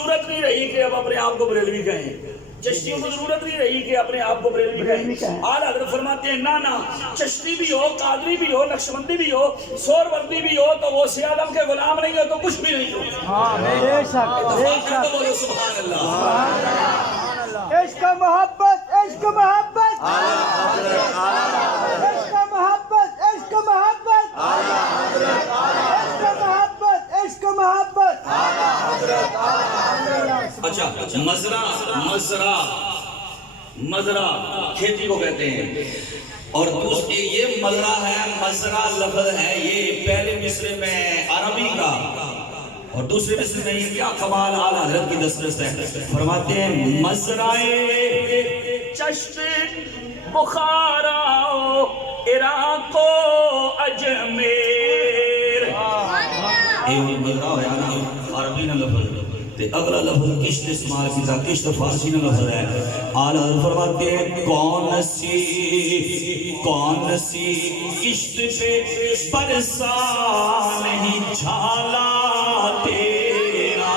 ضرورت نہیں رہی کہ اب اپنے آپ کو بریلوی کہیں، چشتیوں کو ضرورت نہیں رہی کہ اپنے آپ کو بریلوی کہیں۔ آل حضرت فرماتے ہیں نا چشتی بھی ہو، قادری بھی ہو، نقشبندی بھی ہو، سہروردی بھی ہو تو وہ غوث اعظم کے غلام نہیں ہو تو کچھ بھی نہیں ہو۔ بے شک بے شک بولو سبحان اللہ۔ عشق محبت عشق محبت عشق محبت عشق محبت عشق محبت عشق محبت۔ اچھا مزرہ کھیتی کو کہتے ہیں، اور دوسرے یہ مزرہ ہے، مزرہ لفظ ہے یہ پہلے مصرے میں عربی کا، اور دوسرے مصرے میں یہ کیا کمال اعلیٰ حضرت کی دسترس ہے۔ فرماتے ہیں مزرائے چشت بخارا عراق و اجمیر، یہ مزرہ ہویا نا عربی نہ لفظ، اگلا لفظ کشت استعمال کیا، کشت فارسی میں لفظ ہے۔ اعلیٰ حضرت فرماتے ہیں کون سی کشت پہ برسا نہیں جھالا تیرا۔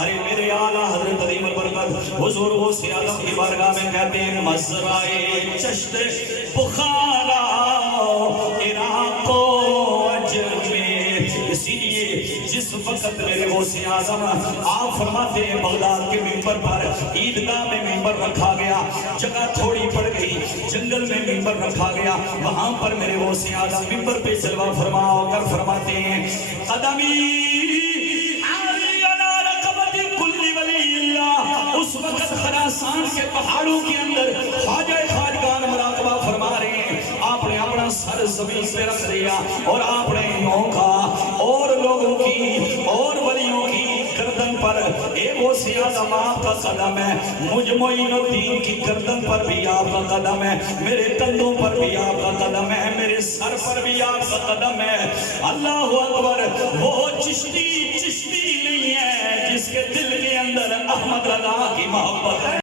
ارے میرے اعلیٰ حضرت عظیم البرکت حضور غوث اعظم کی بارگاہ میں کہتے ہیں مزرائے چشت بخارا عراق و اجمیر۔ اسی لیے جس وقت میرے غوث اعظم آپ فرماتے ہیں بغداد کے منبر پر عیدگاہ میں منبر رکھا گیا، جگہ تھوڑی پڑ گئی، جنگل میں منبر رکھا گیا، وہاں پر میرے غوث اعظم منبر پہ جلوہ فرما کر فرماتے ہیں قدمی عالی علی رقبت کل ولی اللہ۔ اس وقت خراسان کے پہاڑوں کے اندر خواجہ خواجگان مراقبہ فرما رہے ہیں، آپ نے اپنا سر زمین پہ رکھ دیا اور آپ نے یوں کہا اور لوگوں کی اور ولیوں کی گردن پر اے غوث اعظم آپ کا قدم ہے، مجھ معین الدین کی گردن پر بھی آپ کا قدم ہے، میرے کندھوں پر بھی آپ کا قدم ہے، میرے سر پر بھی آپ کا قدم ہے۔ اللہ اکبر۔ وہ چشتی نہیں ہے جس کے دل کے اندر احمد رضا کی محبت ہے۔